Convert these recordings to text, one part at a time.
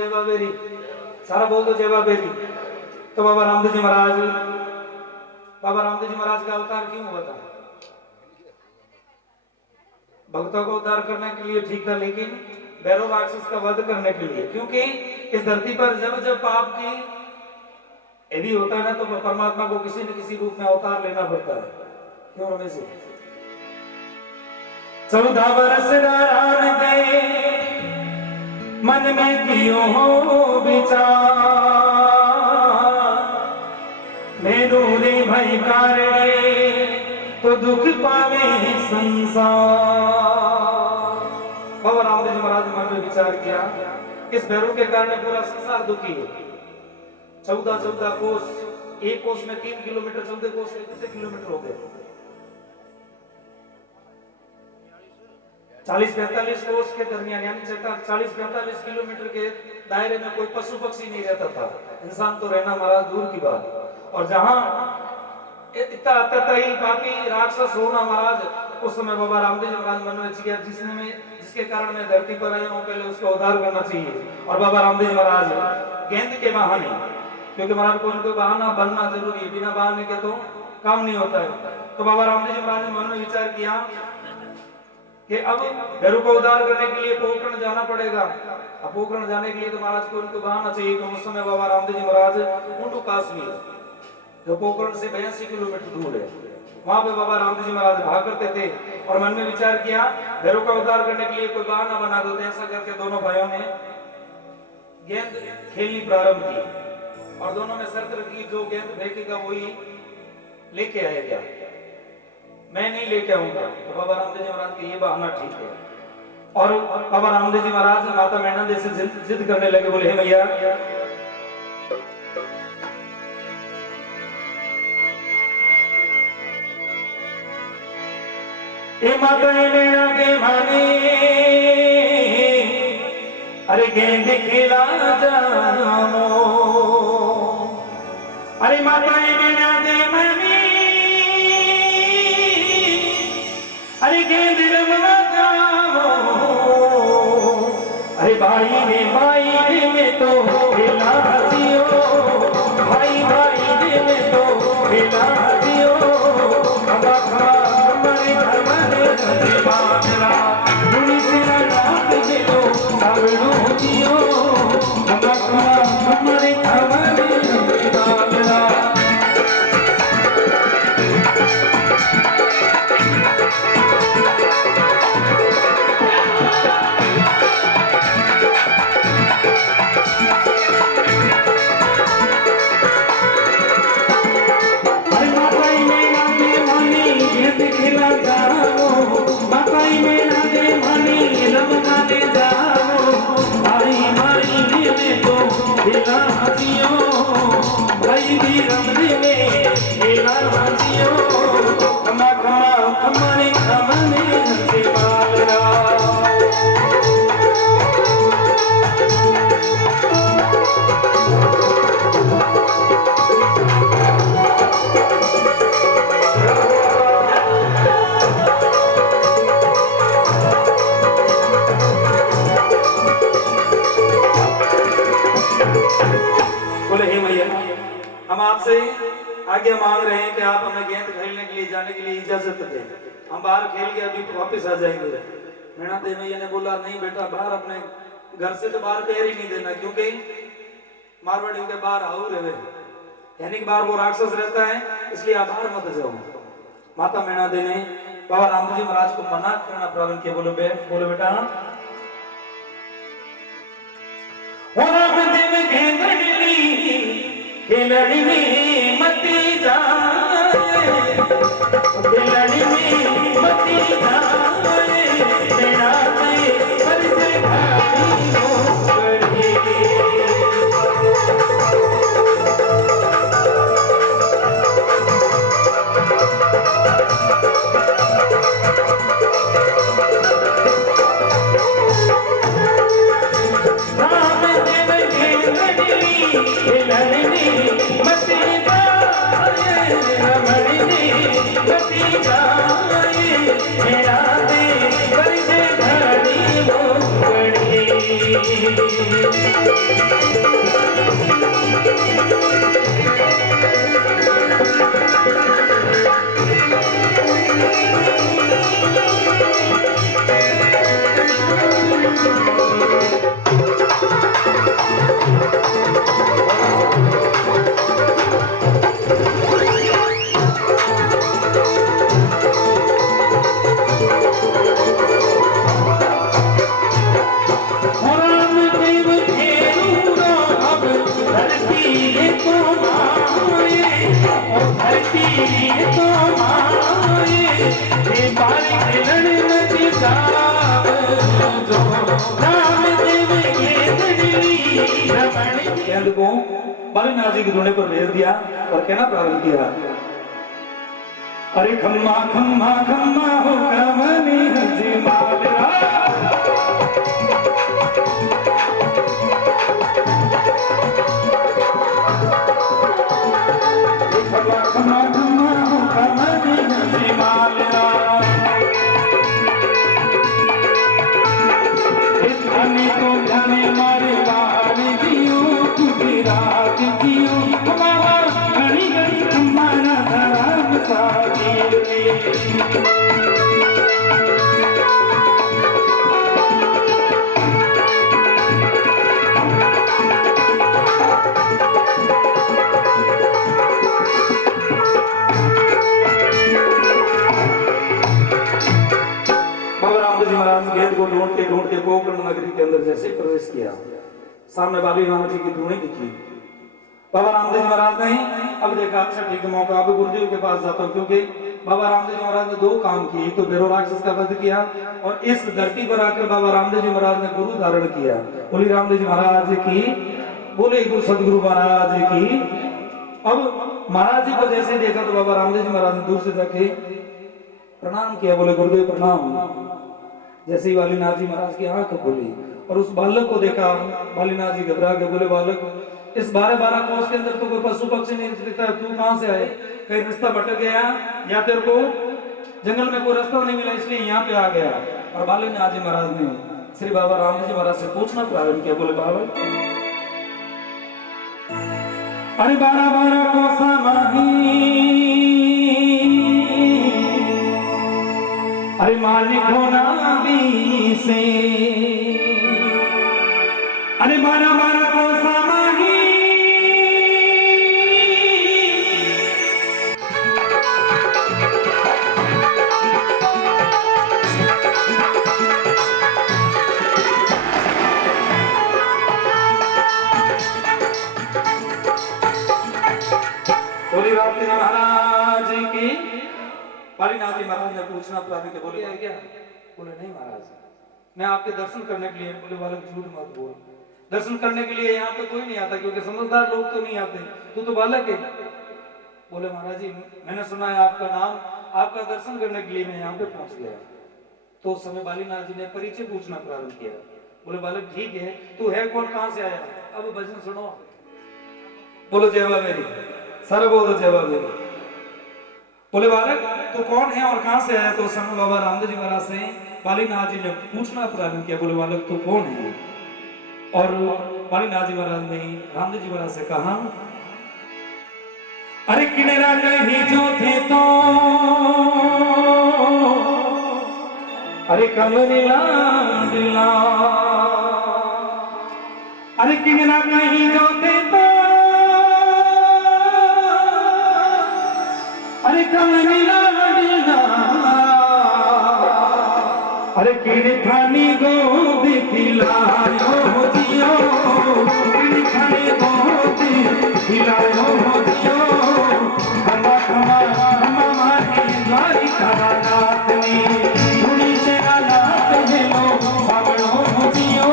जय बाबेरी, सारा बोल दो जय बाबेरी। तो बाबा रामदेव जी महाराज का अवतार क्यों हुआ था? भक्तों को उद्धार करने के लिए ठीक था, लेकिन भैरव राक्षस का वध करने के लिए। क्योंकि इस धरती पर जब जब पाप की यदि होता है ना, तो परमात्मा को किसी न किसी रूप में अवतार लेना पड़ता है। क्यों रमेश जी? 14 बरस नारायण दे मन में कियो हो विचार, मेरू रे भय कारणे तो दुख पावे संसार। बाबा रामदेव जी महाराज ने मन में विचार किया, इस भैरव के कारण पूरा संसार दुखी है। 14 कोस, एक कोस में 3 किलोमीटर, 14 कोस में कितने किलोमीटर हो गए? 40-45 कोस के दरमियान, यानी 40-45 किलोमीटर के दायरे में कोई पशु पक्षी नहीं रहता था। इंसान तो रहना महाराज दूर की बात। और जहां इतना अत्यंत पापी राक्षस होना महाराज, उस समय बाबा रामदेव जी महाराज मन में किया, जिसके कारण मैं धरती पर आया हूं, पहले उसका उद्धार करना चाहिए। और बाबा रामदेव जी महाराज गेंद के बहाने, क्योंकि महाराज कोई बहाना बनना जरूरी है, बिना बहाने के तो काम नहीं होता है। तो बाबा रामदेव जी महाराज ने मन में विचार किया कि अब भैरव को उद्धार करने के लिए पोखरण जाना पड़ेगा। अब पोखरण जाने के लिए तो महाराज को उनको बहाना चाहिए। तो उस समय बाबा रामदेव जी महाराज ऊंटू काश्मीर, जो पोखरण से 82 किलोमीटर दूर है, वहां पे बाबा रामदेव जी महाराज रहा करते थे। और मन में विचार किया, भैरव का उद्धार करने के लिए कोई बहाना बना दो। ऐसा करके दोनों भाइयों ने गेंद खेलनी प्रारंभ की, और दोनों ने शर्त रखी, जो गेंद फेंकेगा वही लेके आएगा, मैं नहीं लेके आऊंगा। तो बाबा रामदेव जी महाराज के ये बहाना ठीक है। और बाबा रामदेव जी महाराज माता मैना से जिद करने लगे, बोले हे भैया, ए माता मैना के माने, अरे गेंद खेला जानो, अरे माता मैना के माने, अरे गेंद रमवा जाओ, अरे भाई ने में तो खेला दियो, भाई ने में तो खेला दियो, खबा हमारे बाबरा मुनि से रात दियो सावड़ो दियो, खबा हमारे बाबरा। हम आपसे आज्ञा मांग रहे हैं कि आप हमें गेंद खेलने के लिए जाने के लिए इजाजत दें। हम बाहर खेल के अभी वापस आ जाएंगे। मैना देवैया ने बोला, नहीं बेटा, बाहर अपने घर से तो बाहर पैर ही नहीं देना, क्योंकि मारवाड़ियों के बाहर हाउर है, यानी कि बाहर वो राक्षस रहता है, इसलिए आप बाहर मत जाओ। माता मैना दे ने बाबा रामदेव जी महाराज को मना करना प्रारंभ किया। बोलो बेटा, खिलड़ी में मती जाए, खिलड़ी में मती जाए, मेरा पर से भारी हो गई। को बालीनाथ जी के धुने पर भेज दिया और कहना प्रारंभ किया, अरे खम्मा खम्मा खम्मा हो कमनी हजी मालरा, खम्मा खम्मा खम्मा हो कमनी हजी मालरा, इस खाने को जाने मारे बाल दियो तुझे रात दियो बाबा घड़ी घड़ी तुम्हारा धराम साथी गेट को ढूंढते ढूंढते गोकर्ण नगरी के अंदर जैसे प्रवेश किया, सामने बालीनाथ जी की धूनी दिखी। बाबा रामदेव जी महाराज ने अब देखा, अच्छा ठीक है मौका अब गुरुदेव के पास जाता हूँ, क्योंकि बाबा रामदेव जी महाराज ने दो काम किए, एक तो भैरव राक्षस का वध किया और इस धरती पर आकर बाबा रामदेव जी महाराज ने गुरु धारण किया। बोली रामदेव जी महाराज की, बोले गुरु सदगुरु महाराज की। अब महाराज जी को जैसे देखा तो बाबा रामदेव जी महाराज ने दूर से जाके प्रणाम किया, बोले गुरुदेव प्रणाम। जैसे ही बालीनाथ जी महाराज की आंख खुली और उस बालक को देखा, बालीनाथ जी घबरा के बोले, बालक इस 12-12 कोस के अंदर तो कोई पशु पक्षी नहीं दिखता, तू कहां से आए? कहीं रास्ता भटक गया या तेरे को जंगल में कोई रास्ता नहीं मिला इसलिए यहाँ पे आ गया? और बालीनाथ जी महाराज ने श्री बाबा रामदेव जी महाराज से पूछना प्रारंभ किया, बोले बालक अरे 12-12 कोसा माही, अरे मालिक होना भी से, अरे 12-12 कोसा माही, बोली रामदेव जी महाराज की। बालीनाथ जी महाराज ने पूछना प्रारंभ किया, बोले क्या? बोले नहीं महाराज, मैं आपके दर्शन करने के लिए। बोले बालक झूठ मत बोल, दर्शन करने के लिए यहाँ पे कोई नहीं आता, क्योंकि समझदार लोग तो नहीं आते, तू तो बालक है। बोले महाराज जी मैंने सुना है आपका नाम, आपका दर्शन करने के लिए मैं यहाँ पे पहुंच गया। तो उस समय बालीनाथ जी ने परिचय पूछना प्रारंभ किया। बोले बालक ठीक है, तू है कौन, कहां से आया? अब भजन सुनो, बोलो जय बाबा मेरी, सारे बोलो जय बाबा मेरी। बोले बालक तू कौन है और कहां से आया? तो उस समय बाबा रामदेव जी महाराज से बालीनाथ जी ने पूछना प्रारंभ किया, बोले बालक तू कौन है? और बालीनाथ जी महाराज ने रामदेव जी महाराज से कहा, अरे किनेरा कहीं जो थे तो, अरे कमरी लाडला, अरे किनेरा कहीं जो थे तो, अरे कमरी लाडला, अरे किने थानी गोद खिलायो जियो, किने थानी गोद खिलायो जियो, खमा खमा खमा मारी द्वारी खरा नातनी, धुनी से आलात है लो सावड़ो जियो।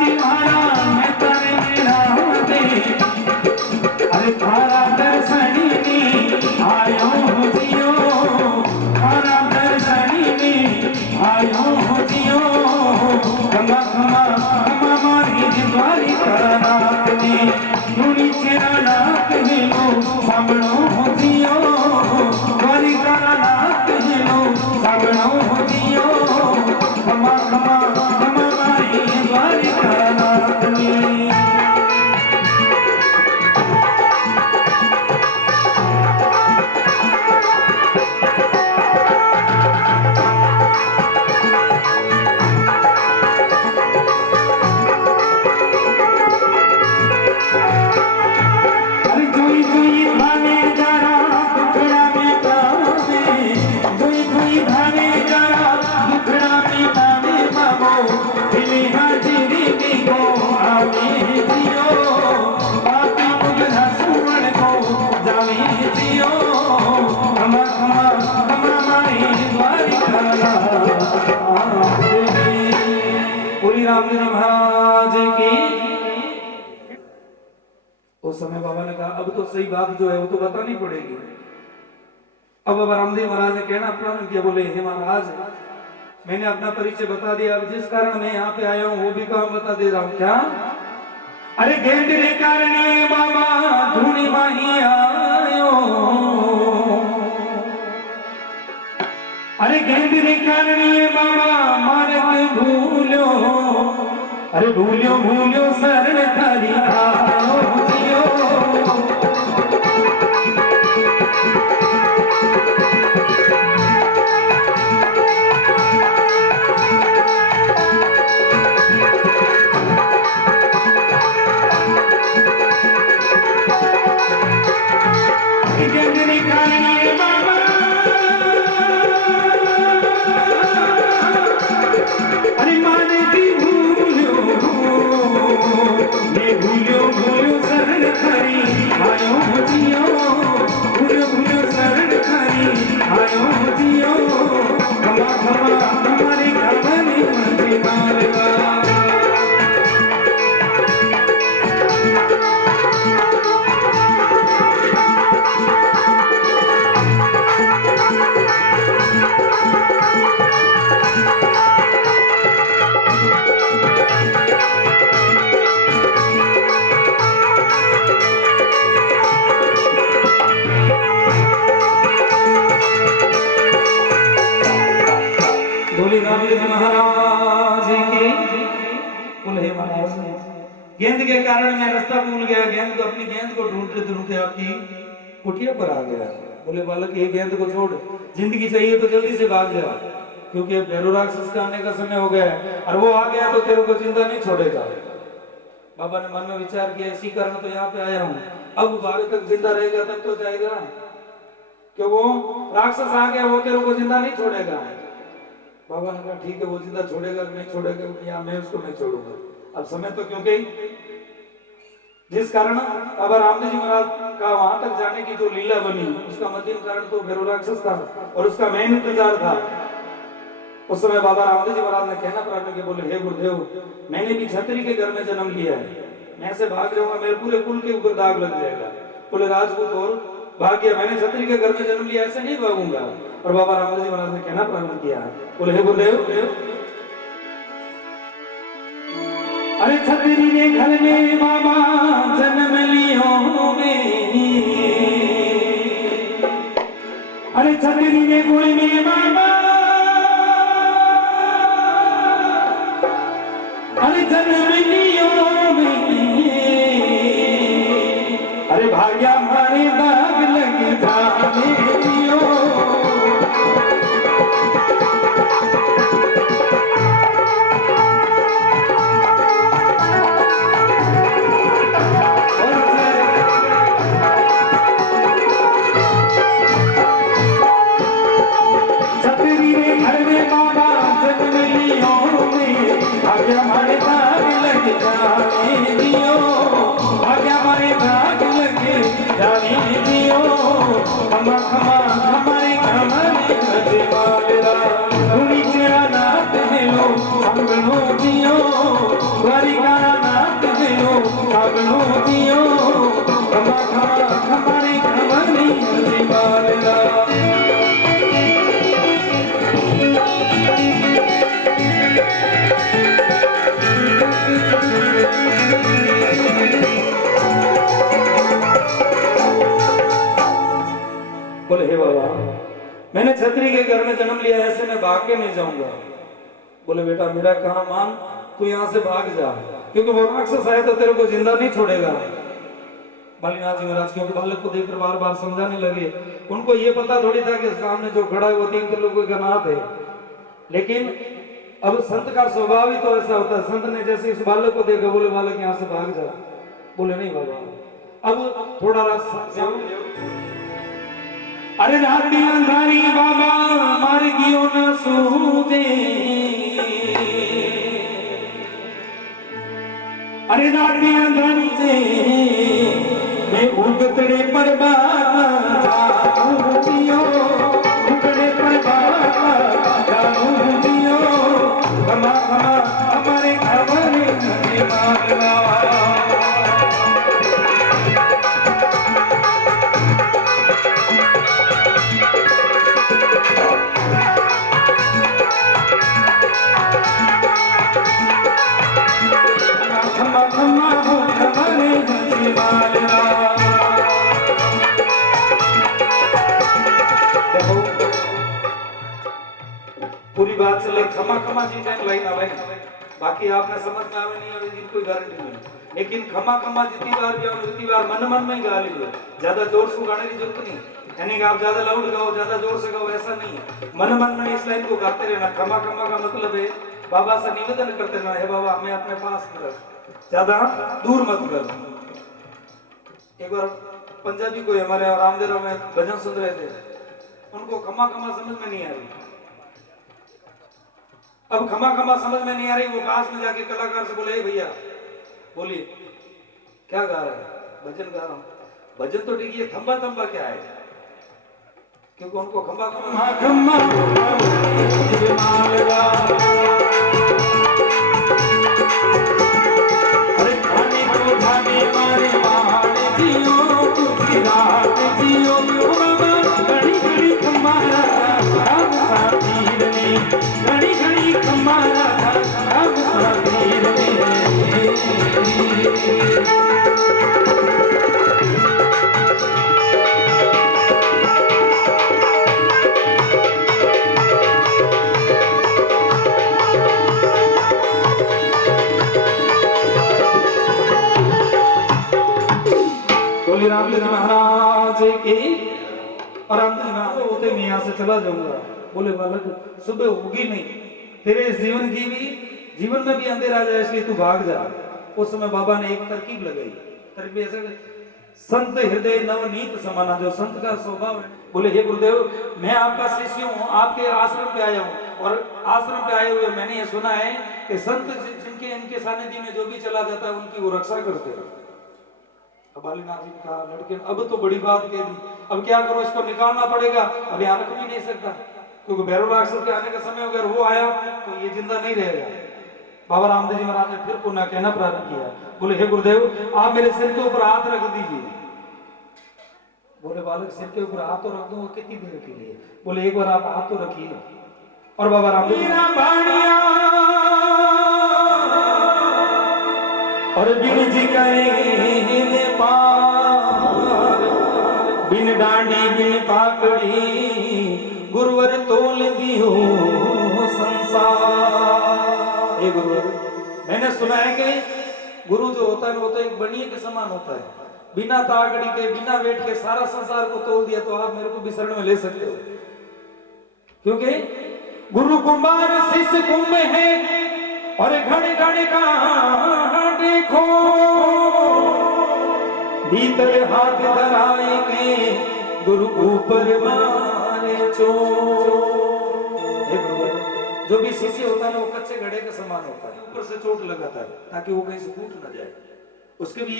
जी मारा मैं तारे मेरा दे अरे थारा दर्शनी में आयो जियो थारा दर्शनी में आयो जियो खमा खमा खमा मारी द्वारी नाथ ने धुनी चेरा नाथ हेलो सामणो जियो द्वारी नाथ हेलो सामणो जियो खमा खमा खमा मारी द्वारी नाथ ने रामदेव जी महाराज की। उस समय बाबा ने कहा अब तो सही बात जो है वो तो बतानी पड़ेगी। अब बाबा रामदेव महाराज ने कहना प्रारंभ किया, बोले हे महाराज मैंने अपना परिचय बता दिया, अब जिस कारण मैं यहाँ पे आया हूँ वो भी काम बता दे रहा हूँ। क्या? अरे गेंद के कारण ये बाबा धूनी माही आयो, अरे गेंद के कारण ये बाबा मारक भूलो, अरे भूल्यो भूल्यो शरण थारी आओ जियो। गेंद के कारण मैं रास्ता भूल गया, गेंद को अपनी गेंद को ढूंढते ढूंढते आपकी कुटिया पर आ गया। बोले बालक ये गेंद को छोड़, जिंदगी चाहिए तो जल्दी से भाग जा, क्योंकि अब भैरव राक्षस का आने का समय हो गया है और वो आ गया तो तेरे को जिंदा नहीं छोड़ेगा। बाबा ने मन में विचार किया इसी कारण तो यहाँ पे आया हूँ, अब भाग तक जिंदा रहेगा तब तो जाएगा, कि वो राक्षस आ गया वो तेरे को जिंदा नहीं छोड़ेगा। बाबा ने कहा ठीक है वो जिंदा छोड़ेगा नहीं छोड़ेगा या मैं उसको नहीं छोड़ूंगा, अब समय तो क्योंकि जिस कारण बाबा रामदेव जी महाराज का वहां तक जाने की जो लीला बनी उसका मध्यम कारण तो भैरव राक्षस था और उसका मेन इंतजार था। उस समय बाबा रामदेव जी महाराज ने कहना प्रारंभ किया, बोले हे गुरुदेव मैंने भी छतरी के घर में जन्म लिया है, मैं ऐसे भाग जाऊंगा मेरे पूरे कुल के ऊपर दाग लग जाएगा। बोले राजपूत और भाग गया, मैंने छतरी के घर में जन्म लिया ऐसे नहीं भागूंगा। और बाबा रामदेव जी महाराज ने कहना प्रारंभ किया, बोले हे गुरुदेव अरे छतरी ने घर में बाबा जन्म लियो में, अरे छतरी ने कोई में बाबा अरे जन्म लियो में, अरे भाग्या मारे दाग लगी जाने दियो। खमा खमा खमारे खमारे खजवालेरा धुनी चेरा नाथ हेलो संगनो जियो द्वारिका पागलों दियो खमा खमा खमारे खमारी जीवाला बोले हे बाबा मैंने छतरी के घर में जन्म लिया ऐसे मैं भाग के नहीं जाऊंगा। बोले बेटा मेरा कहा मान तू यहाँ से भाग जा क्योंकि वो राक्षस आए तो तेरे को जिंदा नहीं छोड़ेगा। बालीनाथ जी महाराज क्योंकि बालक को देखकर बार बार समझाने लगे। उनको ये पता थोड़ी था कि सामने जो खड़ा है वो 3 किलो का नाथ है, लेकिन अब संत का स्वभाव ही तो ऐसा होता है। संत ने जैसे इस बालक को देखा बोले बालक यहाँ से भाग जा। बोले नहीं बाबा अब थोड़ा रास्ता। अरे राती अंधारी बाबा मार गियो न सूते, अरे राती अंधारी से मैं उगतड़े पर बाबा जाऊं दियो उगतड़े पर बाबा जाऊं दियो खमा खमा हमारे खबरे मारवा। पूरी बात चले खमा खमा जी टाइम लाइन आवे बाकी आपने समझ में आवे नहीं आवे जी कोई गारंटी नहीं, लेकिन खमा खमा जितनी बार भी आओ उतनी बार मन मन में ही गा लीजिए। ज्यादा जोर से गाने की जरूरत नहीं, यानी कि आप ज्यादा लाउड गाओ ज्यादा जोर से गाओ ऐसा नहीं है। मन मन में इस लाइन को गाते रहना। खमा खमा का मतलब है बाबा से निवेदन करते रहना है बाबा हमें अपने पास रख, ज्यादा दूर मत कर। एक बार पंजाबी कोई हमारे रामदेव में भजन सुन रहे थे, उनको खमा खमा समझ में नहीं आ रही। अब खमा खमा समझ में नहीं आ रही, वो पास में जाके कलाकार से बोले भैया बोलिए क्या गा रहा है? भजन गा रहा हूं। भजन तो ठीक है, थम्बा थम्बा क्या है? क्योंकि उनको खम्बा खम्बा खम्बा अरे खाने को खाने मारे मारे जियो रात जियो घड़ी घड़ी खम्बारा राम साथीर ने घड़ी घड़ी खम्बारा राम साथीर ने। रामदेव महाराज की और रामदेव महाराज होते मैं यहाँ से चला जाऊंगा। बोले बालक सुबह होगी नहीं, तेरे इस जीवन की भी जीवन में भी अंधेरा जाए इसलिए तू भाग जा। उस समय बाबा ने एक तरकीब लगाई। तरकीब ऐसे संत हृदय नवनीत समाना, जो संत का स्वभाव है। बोले हे गुरुदेव मैं आपका शिष्य हूँ, आपके आश्रम पे आया हूँ और आश्रम पे आए हुए मैंने ये सुना है कि संत जिनके इनके सानिध्य में जो भी चला जाता है उनकी वो रक्षा करते हैं। बालीनाथ जी कहा लड़के अब तो बड़ी बात कह दी, अब क्या करो इसको निकालना पड़ेगा। अब यहाँ रख भी नहीं सकता क्योंकि भैरव राक्षस के आने का समय अगर वो आया तो ये जिंदा नहीं रहेगा। बाबा रामदेव जी महाराज ने फिर पुनः कहना प्रारंभ किया। बोले हे गुरुदेव आप मेरे सिर के ऊपर हाथ रख दीजिए। बोले बालक सिर के ऊपर हाथ तो रख दूंगा कितनी देर के लिए? बोले एक बार आप हाथ तो रखिए। और बाबा रामदेव और बिन जी करे पार बिन डांडी बिन पाकड़ी गुरुवर तोल दियो संसार। ये गुरुवर मैंने सुना है कि गुरु जो होता है वो तो एक बनिए के समान होता है। बिना ताकड़ी के बिना वेट के सारा संसार को तोल दिया तो आप मेरे को भी शरण में ले सकते हो, क्योंकि गुरु कुंभार शिष्य कुंभ है और घड़े घड़े का देखो भीतर हाथ धराएंगे गुरु ऊपर मारे चो। जो भी शिष्य होता है ना वो कच्चे घड़े के समान होता है, ऊपर से चोट लगाता है ताकि वो कहीं से टूट ना जाए। उसके भी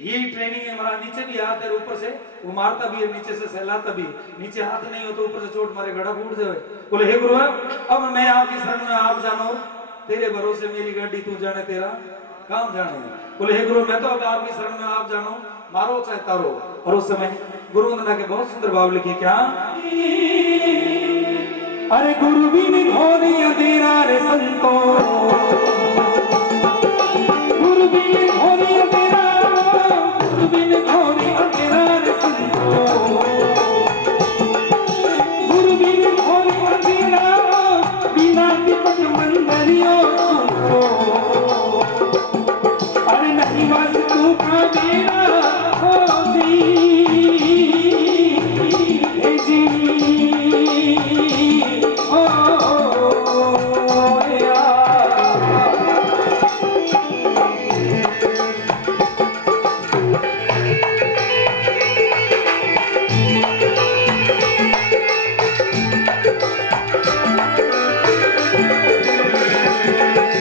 यही ट्रेनिंग है हमारा। नीचे भी हाथ है ऊपर से वो मारता भी है, नीचे से सहलाता भी। नीचे हाथ नहीं हो तो ऊपर से चोट मारे घड़ा फूट जाए। बोले हे गुरु अब मैं आपकी शरण में, आप जानो तेरे भरोसे मेरी गाड़ी तू जाने तेरा काम जाने। बोले हे गुरु मैं तो अब आपकी शरण में, आप जानो मारो चाहे तारो। और उस समय गुरु वंदना के बहुत सुंदर भाव लिखे क्या, अरे गुरु भी निभो दिया तेरा रे संतो,